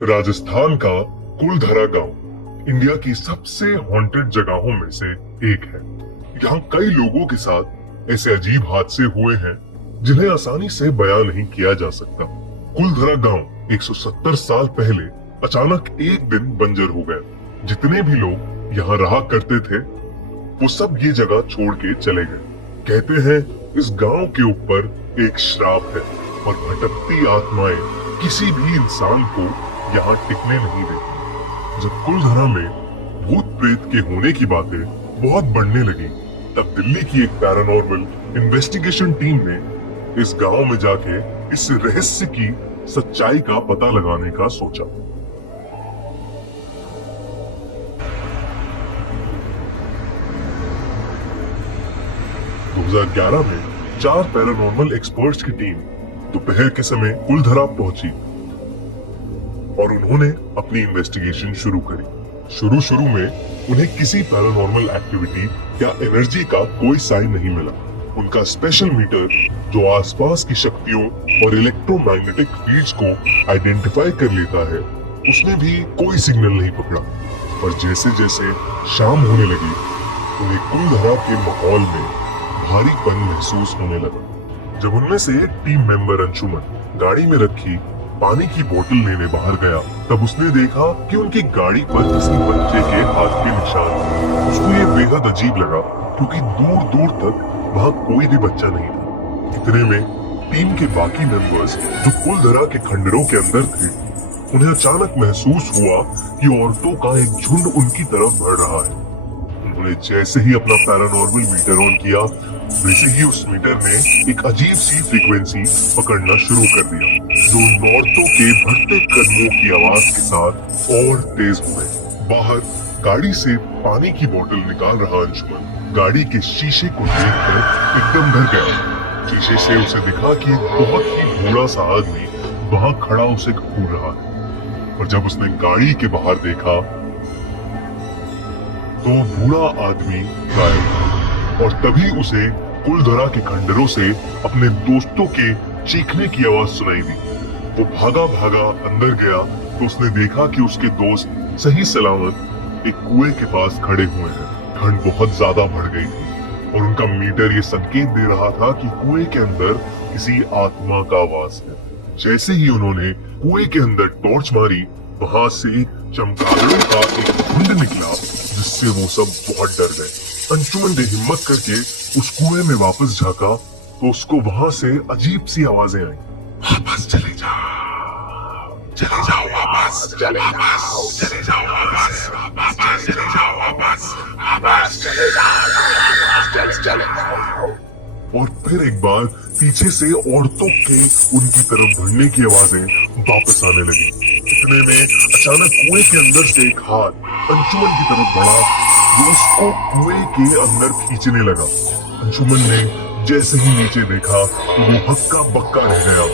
राजस्थान का कुलधरा गांव इंडिया की सबसे हॉन्टेड जगहों में से एक है। यहाँ कई लोगों के साथ ऐसे अजीब हादसे हुए हैं जिन्हें आसानी से बयां नहीं किया जा सकता। कुलधरा गांव 170 साल पहले अचानक एक दिन बंजर हो गया। जितने भी लोग यहाँ रहा करते थे वो सब ये जगह छोड़ के चले गए। कहते हैं इस गांव के ऊपर एक श्राप है और भटकती आत्माएं किसी भी इंसान को यहाँ टिकने नहीं देती। जब कुलधरा में भूत प्रेत के होने की बातें बहुत बढ़ने लगी तब दिल्ली की एक पैरानॉर्मल इन्वेस्टिगेशन टीम ने इस गांव में जाके इस रहस्य की सच्चाई का पता लगाने का सोचा। 2011 में 4 पैरानॉर्मल एक्सपर्ट्स की टीम दोपहर के समय कुलधरा पहुंची और उन्होंने अपनी इन्वेस्टिगेशन शुरू करी। शुरू में उन्हें किसी पैरानॉर्मल एक्टिविटी या एनर्जी का कोई साइन नहीं मिला। उनका स्पेशल मीटर जो आसपास की शक्तियों और इलेक्ट्रोमैग्नेटिक फील्ड्स को आइडेंटिफाई कर लेता है उसने भी कोई सिग्नल नहीं पकड़ा। पर जैसे जैसे शाम होने लगी उन्हें कुलधरा के माहौल में भारीपन महसूस होने लगा। जब उनमें से एक टीम मेंबर अंशुमन गाड़ी में रखी पानी की बोतल लेने बाहर गया तब उसने देखा कि उनकी गाड़ी पर किसी बच्चे के हाथ के निशान थे। उसको ये बेहद अजीब लगा क्योंकि दूर दूर तक वहाँ कोई भी बच्चा नहीं था। इतने में टीम के बाकी मेंबर्स जो कुलधरा के खंडरों के अंदर थे उन्हें अचानक महसूस हुआ कि औरतों का एक झुंड उनकी तरफ बढ़ रहा है। उन्होंने जैसे ही अपना पैरानॉर्मल मीटर ऑन किया वैसे ही उस मीटर ने एक अजीब सी फ्रीक्वेंसी पकड़ना शुरू कर दिया जो उन औरतों के बढ़ते कदमों की आवाज के साथ और तेज हुए। बाहर गाड़ी से पानी की बोतल निकाल रहा अंशुमन गाड़ी के शीशे को देखकर एकदम डर गया। शीशे से उसे दिखा कि एक बहुत ही बूढ़ा सा आदमी वहां खड़ा उसे घूर रहा है। और जब उसने गाड़ी के बाहर देखा तो बूढ़ा आदमी गायब और तभी उसे कुलधरा के खंडरों से अपने दोस्तों के चीखने की आवाज सुनाई दी। वो भागा भागा अंदर गया तो उसने देखा कि उसके दोस्त सही सलामत एक कुएं के पास खड़े हुए हैं। ठंड बहुत ज्यादा बढ़ गई थी और उनका मीटर ये संकेत दे रहा था कि कुएं के अंदर किसी आत्मा का वास है। जैसे ही उन्होंने कुएं के अंदर टॉर्च मारी वहां से चमगादड़ों का एक झुंड निकला जिससे वो सब बहुत डर गए। अंशुमन ने हिम्मत करके उस कुएं में वापस झांका तो उसको वहां से अजीब सी आवाजें आई। वापस चले जाओ, चले जाओ, वापस चले जाओ, चले जाओ, वापस, वापस चले जाओ, वापस, वापस चले जाओ, चले जाओ। और फिर एक बार पीछे से औरतों के उनकी तरफ बढ़ने की आवाजें वापस आने लगी। इतने में अचानक कुएं के अंदर से एक हाथ अंशुमन की तरफ बढ़ा जो उसको कुएं के अंदर खींचने लगा। अंशुमन ने जैसे ही नीचे देखा तो वो हक्का बक्का रह गया।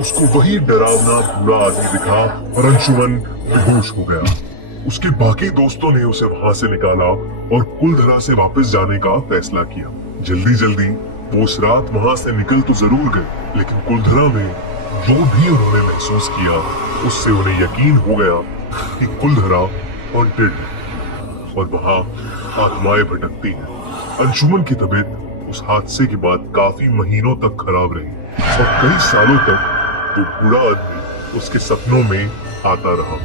उसको वही डरावना बूढ़ा आदमी दिखा और अंशुमन बेहोश हो गया। उसके बाकी दोस्तों ने उसे वहां से निकाला और कुलधरा से वापस जाने का फैसला किया। जल्दी जल्दी वो उस रात वहां से निकल तो जरूर गए लेकिन कुलधरा में जो भी उन्होंने महसूस किया उससे उन्हें यकीन हो गया कि कुलधरा हॉन्टेड है और वहां आत्माएं भटकती हैं। अंशुमन की तबीयत उस हादसे के बाद काफी महीनों तक खराब रही और कई सालों तक वो बूढ़ा आदमी उसके सपनों में आता रहा।